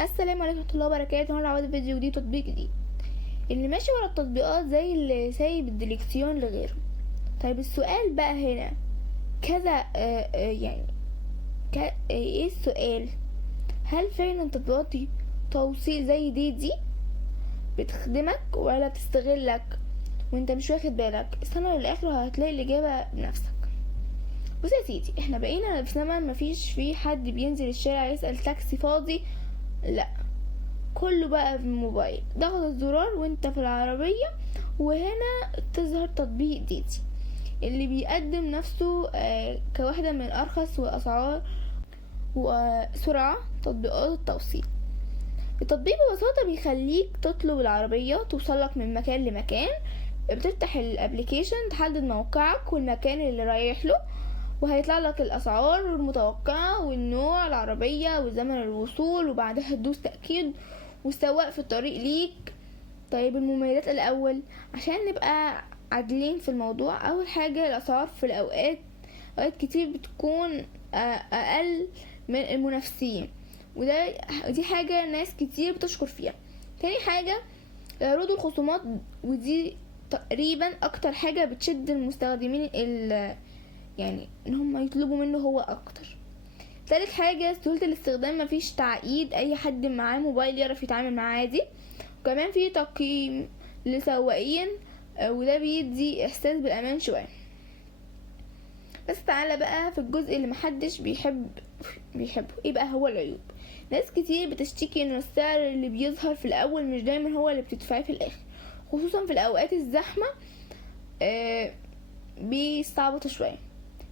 السلام عليكم ورحمه الله وبركاته. النهارده عوض فيديو جديد، تطبيق جديد. اللي ماشي ورا التطبيقات زي اللي سايب الديليكسيون لغيره. طيب السؤال بقى هنا كذا يعني ايه السؤال؟ هل فعلا تطبيقات توصيل زي دي بتخدمك ولا بتستغلك وانت مش واخد بالك؟ استنى للاخر وهتلاقي الاجابه بنفسك. بص يا سيدي، احنا بقينا في زمن مفيش فيه حد بينزل الشارع يسأل تاكسي فاضي، لا، كله بقى في الموبايل، ضغط الزرار وانت في العربية. وهنا تظهر تطبيق ديدي اللي بيقدم نفسه كواحدة من ارخص واسعار وسرعة تطبيقات التوصيل. التطبيق ببساطة بيخليك تطلب العربية توصلك من مكان لمكان. بتفتح الابليكيشن، تحدد موقعك والمكان اللي رايح له، وهيطلع لك الاسعار المتوقعة والنوع العربية وزمن الوصول، وبعدها تدوس تأكيد والسواق في الطريق ليك. طيب المميزات الاول عشان نبقى عادلين في الموضوع. اول حاجة الاسعار في اوقات كتير بتكون اقل من المنافسين، ودي حاجة ناس كتير بتشكر فيها. تاني حاجة عروض الخصومات، ودي تقريبا اكتر حاجة بتشد المستخدمين يعني ان هم يطلبوا منه هو اكتر. ثالث حاجة سهولة الاستخدام، مفيش تعقيد، اي حد معاه موبايل يعرف يتعامل معاه عادي. وكمان في تقييم لسواقين وده بيدي احساس بالامان شوية. بس تعالى بقى في الجزء اللي محدش بيحبه. ايه بقى هو العيوب؟ ناس كتير بتشتكي ان السعر اللي بيظهر في الاول مش دايما هو اللي بتدفعيه في الاخر، خصوصا في الاوقات الزحمة بيستعبطوا شوية.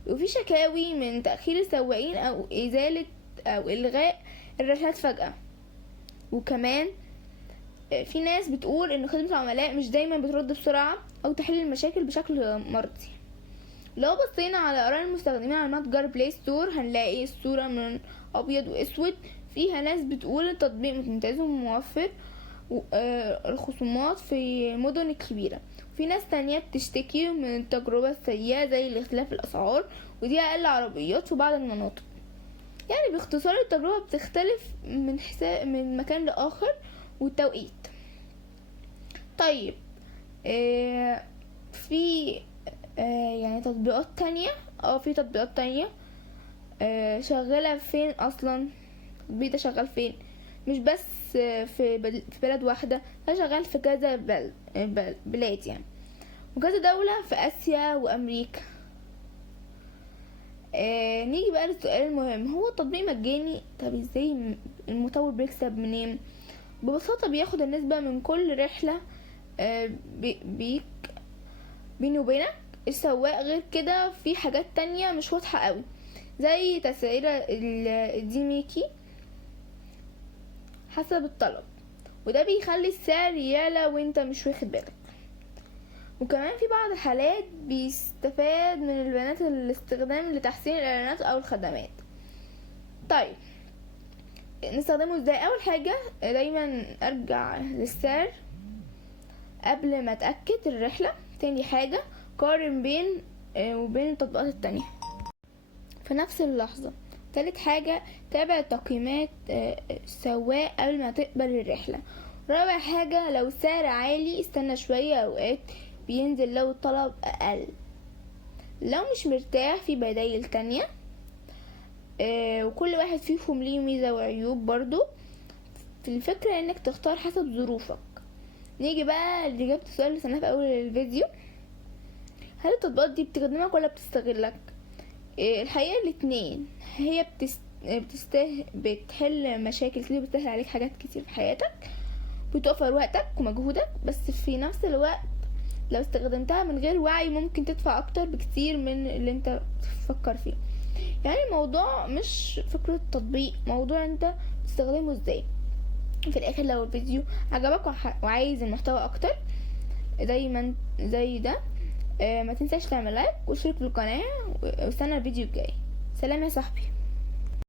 وفي شكاوي من تأخير السواقين او ازالة او الغاء الرحلات فجأة. وكمان في ناس بتقول ان خدمة العملاء مش دايما بترد بسرعة او تحل المشاكل بشكل مرضي. لو بصينا على اراء المستخدمين على متجر بلاي ستور هنلاقي الصورة من ابيض واسود، فيها ناس بتقول التطبيق ممتاز وموفر الخصومات في مدن كبيرة، في ناس تانية بتشتكي من التجربة السيئة زي الاختلاف الاسعار ودي اقل عربيات في بعض المناطق. يعني باختصار التجربة بتختلف من مكان لاخر والتوقيت. طيب في يعني تطبيقات تانية في تطبيقات تانية شغالة فين اصلا؟ التطبيق ده شغال فين؟ مش بس في بلد واحدة، ده شغال في كذا بلاد يعني، وكذا دولة في اسيا وامريكا. نيجي بقى للسؤال المهم، هو التطبيق مجاني؟ طب ازاي المطور بيكسب منين؟ ببساطة بياخد النسبة من كل رحلة بينه وبينك السواق. غير كده في حاجات تانية مش واضحة قوي زي تسعيرة الديميكي حسب الطلب، وده بيخلي السعر يعلى وانت مش واخد بالك. وكمان في بعض الحالات بيستفاد من البيانات الاستخدام لتحسين الاعلانات او الخدمات. طيب نستخدمه ازاي؟ اول حاجة دايما ارجع للسعر قبل ما اتأكد الرحلة. تاني حاجة قارن بين وبين التطبيقات التانية في نفس اللحظة. تالت حاجة تابع تقييمات السواق قبل ما تقبل الرحلة. رابع حاجة لو السعر عالي استنى شوية، اوقات بينزل لو الطلب اقل. لو مش مرتاح في بدايل تانية وكل واحد فيهم ليه ميزة وعيوب برضو. في الفكرة انك تختار حسب ظروفك. نيجي بقى لإجابة السؤال اللي سألناه في اول الفيديو، هل التطبيقات دي بتخدمك ولا بتستغلك؟ الحقيقة الاتنين. هي بتحل مشاكل كتير، بتسهل عليك حاجات كتير في حياتك، بتوفر وقتك ومجهودك، بس في نفس الوقت لو استخدمتها من غير وعي ممكن تدفع اكتر بكتير من اللي انت تفكر فيه. يعني الموضوع مش فكرة تطبيق، موضوع انت تستخدمه ازاي. في الاخر لو الفيديو عجبك وعايز المحتوى اكتر دايما زي ده ما تنساش تعمل لايك واشترك في القناة واستنى الفيديو الجاي. سلام يا صاحبي.